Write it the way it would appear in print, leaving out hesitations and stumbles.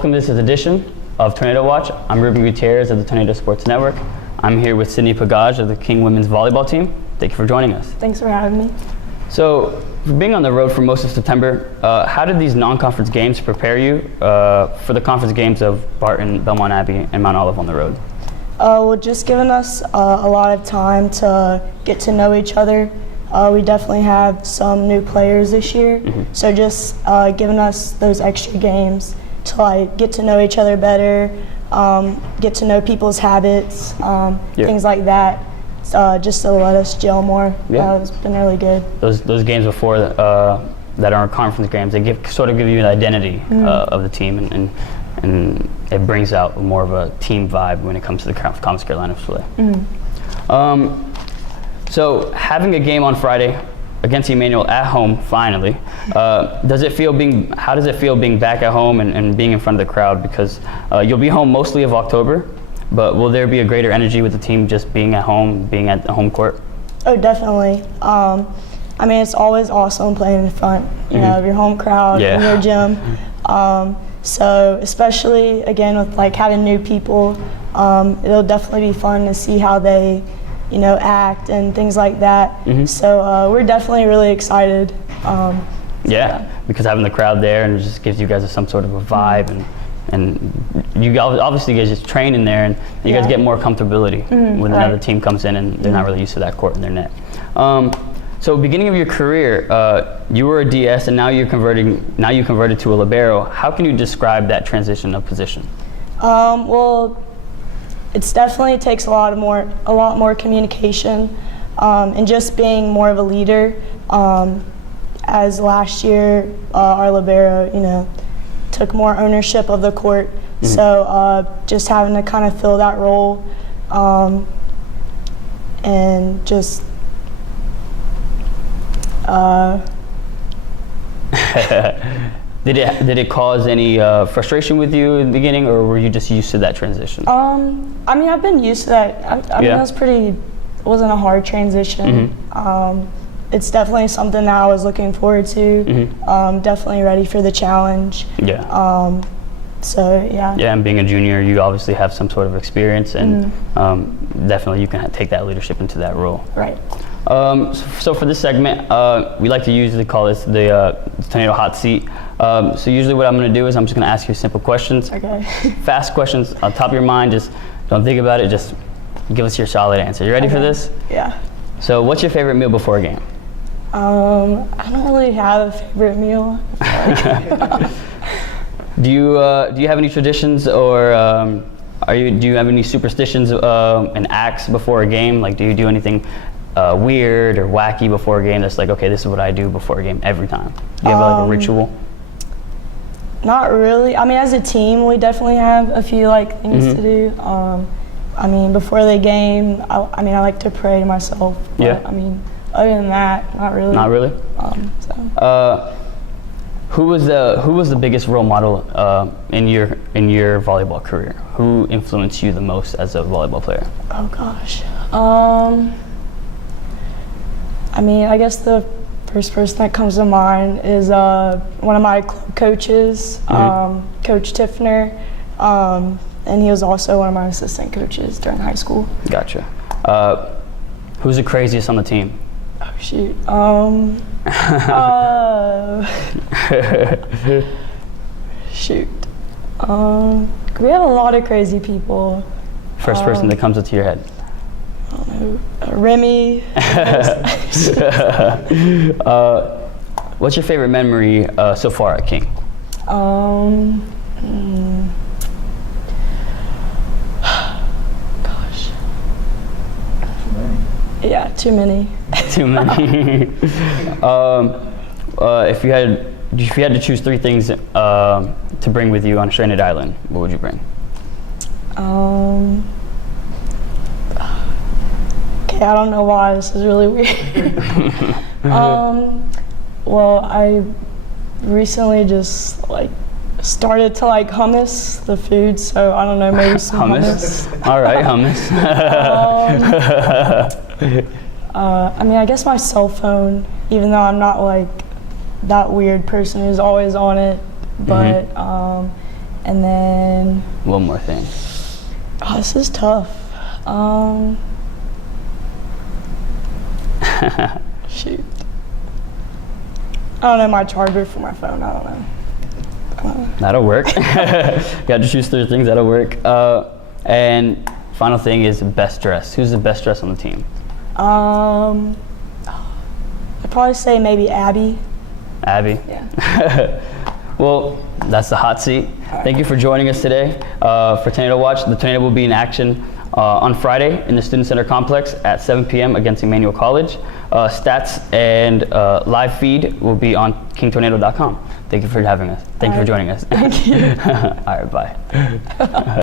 welcome to this edition of Tornado Watch. I'm Ruben Gutierrez of the Tornado Sports Network. I'm here with Sydney Pigage of the King Women's Volleyball team. Thank you for joining us. Thanks for having me. So, for being on the road for most of September, how did these non-conference games prepare you for the conference games of Barton, Belmont Abbey, and Mount Olive on the road? Well, just giving us a lot of time to get to know each other. We definitely have some new players this year, so just giving us those extra games to get to know each other better, get to know people's habits, things like that, just to let us gel more. It's been really good. Those games before that are conference games, they sort of give you an identity of the team, and it brings out more of a team vibe when it comes to the Conference Carolina play. So having a game on Friday against Emmanuel at home, finally, how does it feel being back at home and being in front of the crowd? Because you'll be home mostly of October, but will there be a greater energy with the team just being at home, being at the home court? Oh, definitely. I mean, it's always awesome playing in front, of your home crowd in your gym. So especially again with having new people, it'll definitely be fun to see how they act and things like that. So we're definitely really excited. Because having the crowd there and it just gives you guys some sort of a vibe, and you obviously guys just train in there, and you guys get more comfortability when another team comes in and they're not really used to that court in their net. So beginning of your career, you were a DS and now you converted to a libero. How can you describe that transition of position? Well, it's definitely takes a lot more communication, and just being more of a leader. As last year, our libero, took more ownership of the court. So just having to kind of fill that role, and just. Did it cause any frustration with you in the beginning, or were you just used to that transition? I mean, I've been used to that. I mean, it wasn't a hard transition. It's definitely something that I was looking forward to. Definitely ready for the challenge. And being a junior, you obviously have some sort of experience, and definitely you can take that leadership into that role. Right. So for this segment, we like to usually call this the Tornado Hot Seat. So usually what I'm going to do is I'm just going to ask you simple questions. Okay. Fast questions on top of your mind. Just don't think about it. Just give us your solid answer. You ready for this? Yeah. So what's your favorite meal before a game? I don't really have a favorite meal. Do you have any traditions, or do you have any superstitions and acts before a game? Do you do anything weird or wacky before a game that's okay, this is what I do before a game every time? Do you have a ritual? Not really. I mean, as a team, we definitely have a few things to do. I mean, before the game, I like to pray to myself. But, I mean, other than that, not really. Not really. Who was the biggest role model in your volleyball career? Who influenced you the most as a volleyball player? Oh gosh. I mean, I guess the first person that comes to mind is one of my club coaches, Coach Tiffner, and he was also one of my assistant coaches during high school. Gotcha. Who's the craziest on the team? Oh shoot. Shoot. We have a lot of crazy people. First person that comes into your head. I don't know. Remy. What's your favorite memory so far at King? Gosh. Yeah, too many. Too many. If you had to choose 3 things to bring with you on a stranded island, what would you bring? Okay, I don't know why this is really weird. Well, I recently just started to hummus the food, so I don't know, maybe some hummus. All right, hummus. I mean, I guess my cell phone, even though I'm not that weird person who's always on it, but And then, One more thing. oh, this is tough. Shoot. I don't know my charger for my phone. I don't know. That'll work. Got to choose 3 things. That'll work. And final thing is best dress. Who's the best dress on the team? I'd probably say maybe Abby. Abby? Yeah. Well, that's the hot seat. Thank you for joining us today for Tornado Watch. The Tornado will be in action on Friday in the Student Center Complex at 7 p.m. against Emmanuel College. Stats and live feed will be on kingtornado.com. Thank you for having us. Thank you for joining us. Thank you. All right, bye.